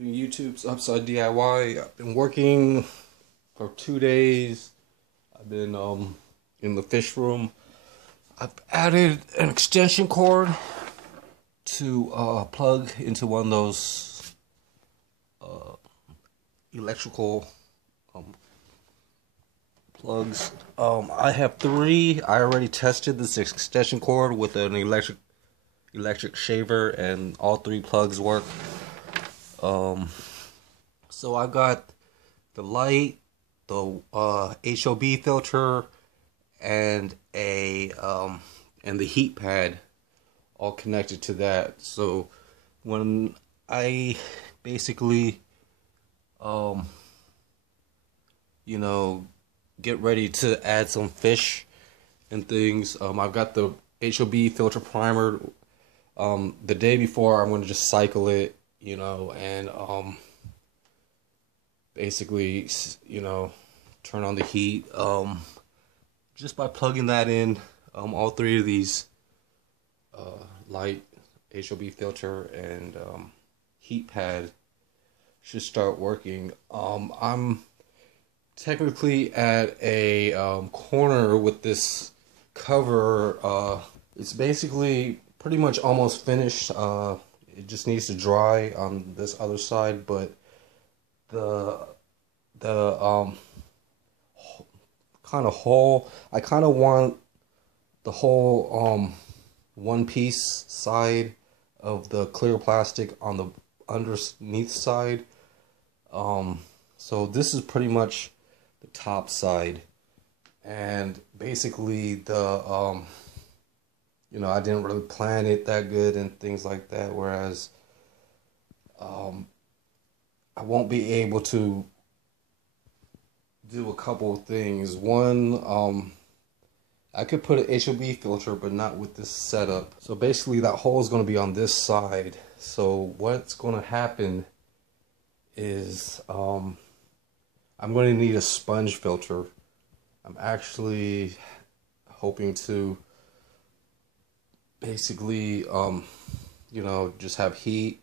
YouTube's Upside DIY. I've been working for 2 days. I've been in the fish room. I've added an extension cord to plug into one of those electrical plugs. I have three. I already tested this extension cord with an electric shaver, and all three plugs work. So I've got the light, the HOB filter, and and the heat pad all connected to that. So when I basically get ready to add some fish and things, I've got the HOB filter primer. The day before, I'm going to just cycle it, and basically, turn on the heat. Just by plugging that in, all three of these light, HOB filter, and heat pad should start working. I'm technically at a corner with this cover. It's basically pretty much almost finished. It just needs to dry on this other side, but the kind of hole, I kind of want the whole one piece side of the clear plastic on the underneath side. So this is pretty much the top side, and basically the I didn't really plan it that good and things like that, whereas I won't be able to do a couple of things. One, I could put an HOB filter, but not with this setup. So basically that hole is going to be on this side. So what's going to happen is I'm going to need a sponge filter. I'm actually hoping to basically just have heat,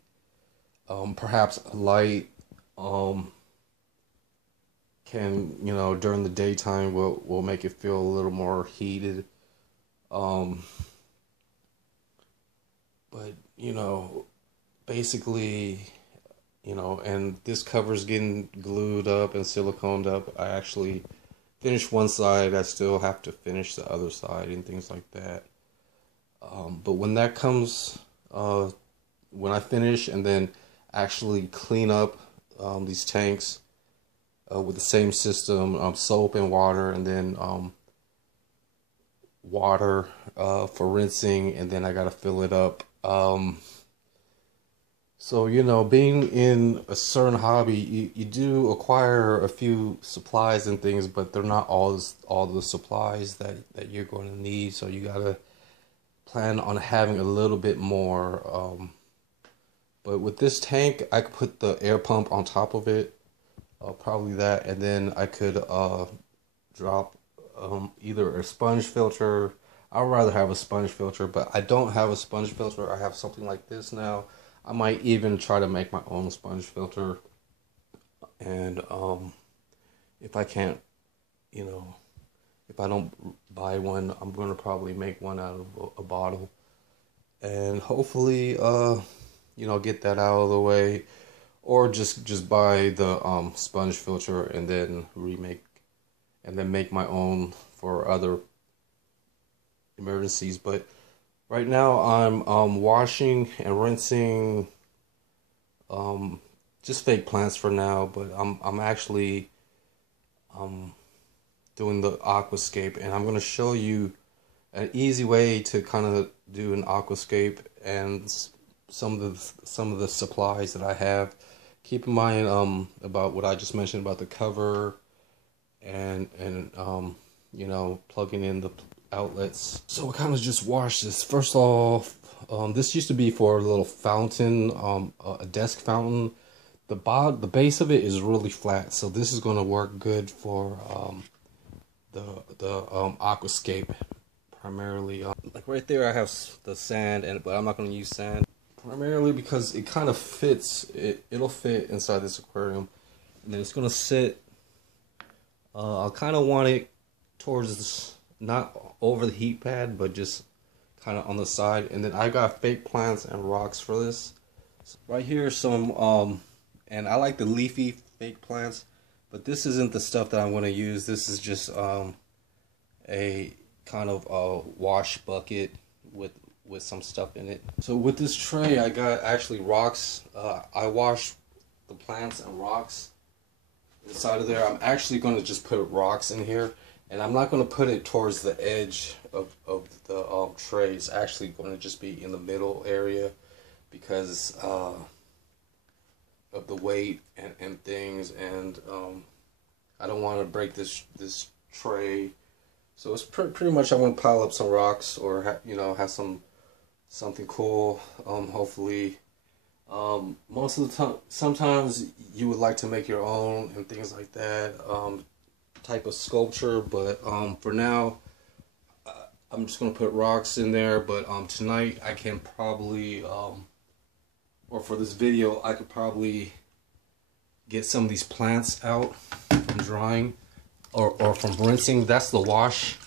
perhaps a light, can during the daytime will make it feel a little more heated, but basically, and this cover's getting glued up and siliconed up. I actually finished one side. I still have to finish the other side and things like that. But when that comes, when I finish and then actually clean up these tanks with the same system, soap and water, and then water for rinsing, and then I gotta fill it up. So being in a certain hobby, you do acquire a few supplies and things, but they're not all the supplies that you're going to need. So you gotta plan on having a little bit more. But with this tank, I could put the air pump on top of it, probably that, and then I could drop either a sponge filter. I'd rather have a sponge filter, but I don't have a sponge filter. I have something like this now. I might even try to make my own sponge filter, and if I can't, if I don't buy one, I'm going to probably make one out of a bottle, and hopefully get that out of the way, or just buy the sponge filter and then make my own for other emergencies. But right now I'm washing and rinsing just fake plants for now, but I'm actually doing the aquascape, and I'm going to show you an easy way to kind of do an aquascape and some of the supplies that I have. Keep in mind about what I just mentioned about the cover and plugging in the outlets. So I kind of just wash this. First off, this used to be for a little fountain, a desk fountain. The base of it is really flat, so this is going to work good for the aquascape primarily. Like right there, I have the sand, but I'm not going to use sand. primarily because it kind of fits. It'll fit inside this aquarium, and then it's gonna sit. I kind of want it towards this, not over the heat pad, but just kind of on the side. And then I got fake plants and rocks for this. So right here, some and I like the leafy fake plants, but this isn't the stuff that I'm going to use. This is just a kind of a wash bucket with some stuff in it. So with this tray, I got actually rocks. I wash the plants and rocks inside of there. I'm actually going to just put rocks in here, and I'm not going to put it towards the edge of the tray. It's actually going to just be in the middle area because of the weight and things, and I don't want to break this tray. So it's pretty much I want to pile up some rocks, or have something cool. Hopefully, most of the time, sometimes you would like to make your own and things like that, type of sculpture. But for now, I'm just gonna put rocks in there. But tonight I can probably, or for this video, I could probably get some of these plants out from drying, or from rinsing. That's the wash,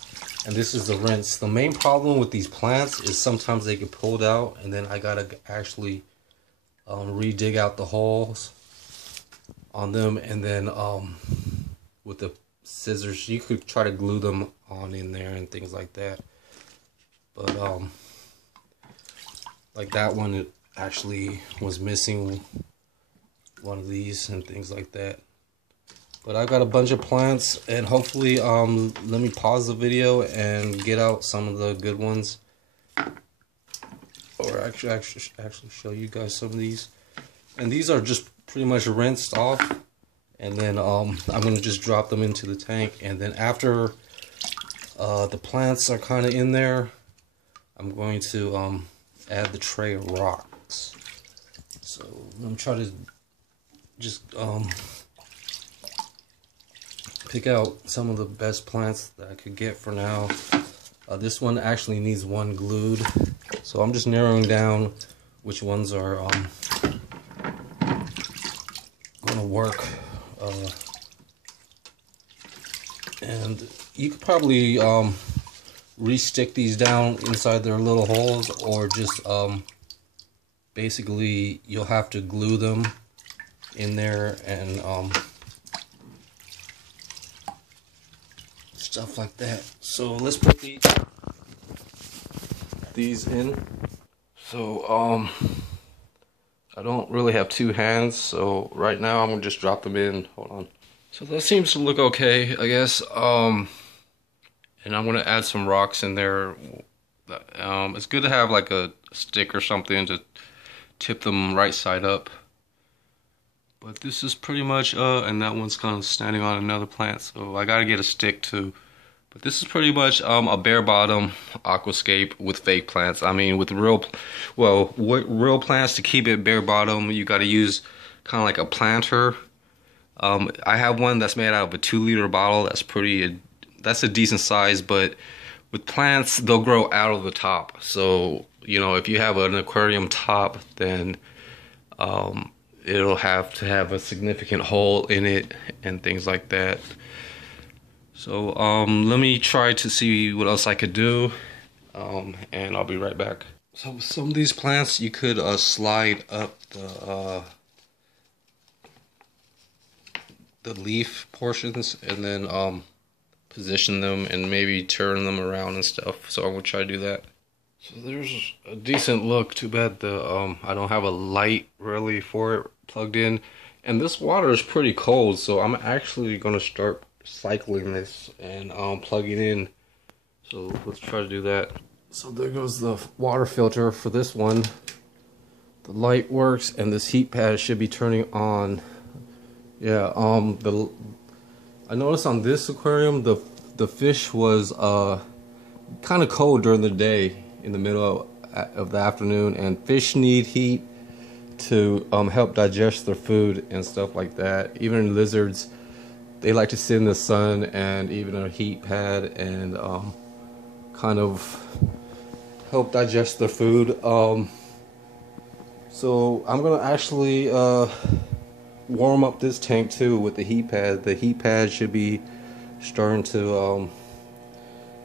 and this is the rinse. The main problem with these plants is sometimes they get pulled out, and then I gotta actually re-dig out the holes on them, and then with the scissors you could try to glue them on in there and things like that. But like that one, it actually was missing one of these and things like that. But I got a bunch of plants, and hopefully let me pause the video and get out some of the good ones, or actually show you guys some of these. And these are just pretty much rinsed off, and then I'm gonna just drop them into the tank. And then after the plants are kind of in there, I'm going to add the tray of rocks. So I'm trying to just pick out some of the best plants that I could get for now. This one actually needs one glued, so I'm just narrowing down which ones are gonna work. And you could probably re-stick these down inside their little holes, or just basically you'll have to glue them in there, and stuff like that. So let's put these in. So I don't really have two hands, so right now I'm gonna just drop them in. Hold on. So that seems to look okay, I guess. And I'm gonna add some rocks in there. It's good to have like a stick or something to tip them right side up. But this is pretty much, and that one's kind of standing on another plant, so I gotta get a stick too. But this is pretty much a bare bottom aquascape with fake plants. I mean, with real plants, to keep it bare bottom, you gotta use kind of like a planter. I have one that's made out of a 2-liter bottle. That's a decent size, but with plants, they'll grow out of the top. So, if you have an aquarium top, then it'll have to have a significant hole in it and things like that. So let me try to see what else I could do, and I'll be right back. So with some of these plants, you could slide up the leaf portions, and then position them and maybe turn them around and stuff. So I'm gonna try to do that. So there's a decent look. Too bad the I don't have a light really for it plugged in, and this water is pretty cold, so I'm actually gonna start cycling this and plugging in. So let's try to do that. So there goes the water filter for this one. The light works, and this heat pad should be turning on. Yeah, I noticed on this aquarium the fish was kind of cold during the day in the middle of the afternoon, and fish need heat to help digest their food and stuff like that. Even lizards, they like to sit in the sun and even a heat pad and kind of help digest their food. So I'm gonna actually warm up this tank too with the heat pad. The heat pad should be starting to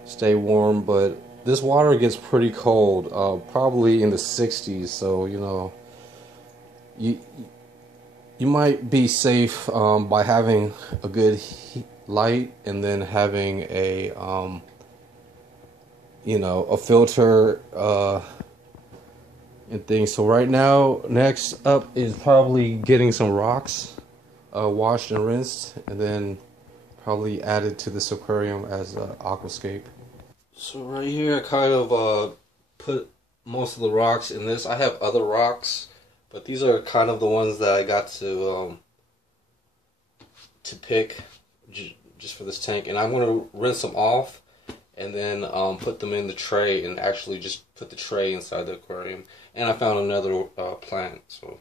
stay warm, but this water gets pretty cold, probably in the 60s. So you know, you you might be safe by having a good light and then having a you know, a filter and things. So right now, next up is probably getting some rocks washed and rinsed, and then probably added to this aquarium as an aquascape. So right here, I kind of put most of the rocks in this. I have other rocks, but these are kind of the ones that I got to pick just for this tank, and I'm going to rinse them off and then put them in the tray and actually just put the tray inside the aquarium. And I found another plant. So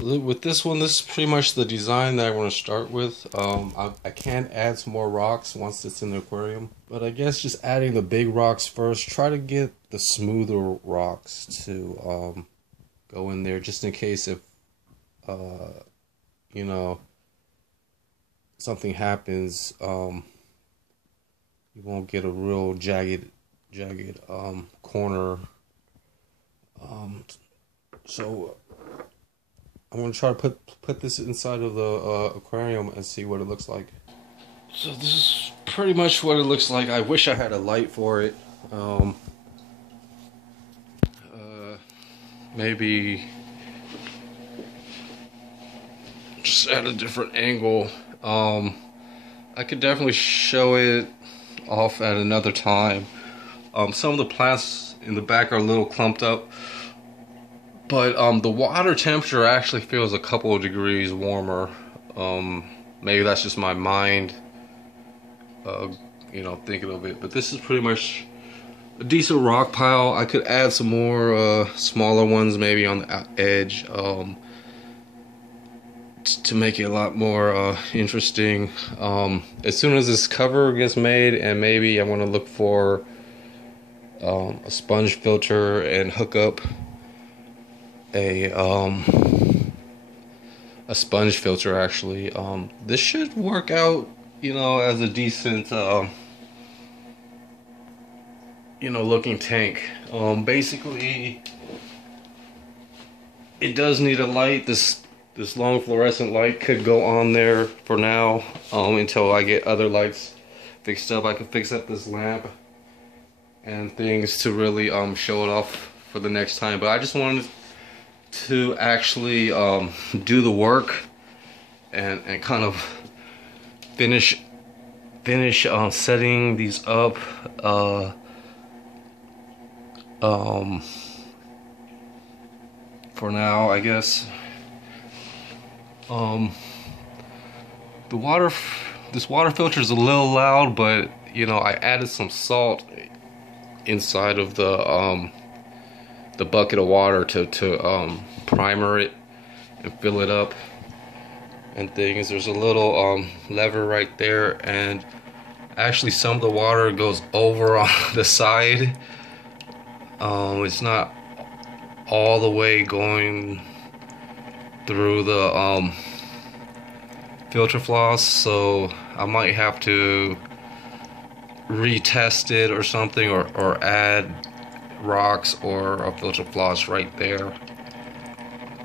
with this one, this is pretty much the design that I want to start with. I can add some more rocks once it's in the aquarium, but I guess just adding the big rocks first. Try to get the smoother rocks to go in there, just in case if you know, something happens, you won't get a real jagged corner. So I'm gonna try to put this inside of the aquarium and see what it looks like. So this is pretty much what it looks like. I wish I had a light for it. Maybe just at a different angle. I could definitely show it off at another time. Some of the plants in the back are a little clumped up, but the water temperature actually feels a couple of degrees warmer. Maybe that's just my mind, you know, thinking of it. But this is pretty much a decent rock pile. I could add some more smaller ones maybe on the edge, to make it a lot more interesting. As soon as this cover gets made, and maybe I want to look for a sponge filter and hook up a sponge filter actually. This should work out, you know, as a decent you know, looking tank. Basically it does need a light. This long fluorescent light could go on there for now, until I get other lights fixed up. I could fix up this lamp and things to really show it off for the next time. But I just wanted to actually do the work and kind of finish setting these up. For now, I guess. This water filter is a little loud, but you know, I added some salt inside of the bucket of water to primer it and fill it up and things. There's a little lever right there, and actually some of the water goes over on the side. It's not all the way going through the filter floss, so I might have to retest it or something, or add rocks or a filter floss right there.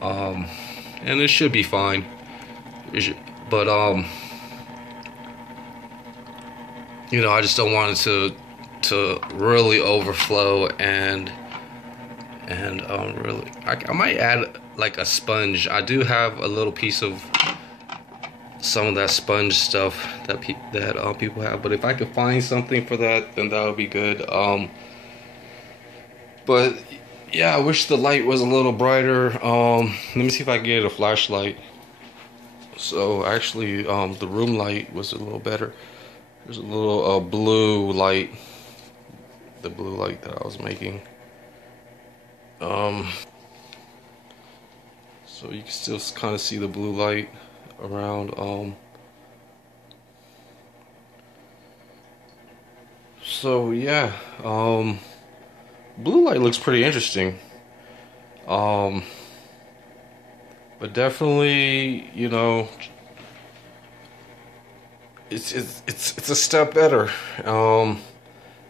And it should be fine. But you know, I just don't want it to really overflow, and really I might add like a sponge. I do have a little piece of some of that sponge stuff that people have, but if I could find something for that, then that would be good. But yeah, I wish the light was a little brighter. Let me see if I can get a flashlight. So actually, the room light was a little better. There's a little blue light, the blue light that I was making. So you can still kind of see the blue light around. So yeah, blue light looks pretty interesting. But definitely, you know, it's a step better.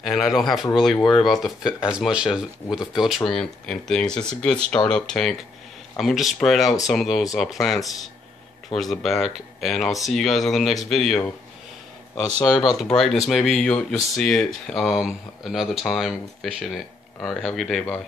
And I don't have to really worry about as much as with the filtering and things. It's a good startup tank. I'm gonna just spread out some of those plants towards the back, and I'll see you guys on the next video. Sorry about the brightness. Maybe you'll see it another time fishing it. All right, have a good day. Bye.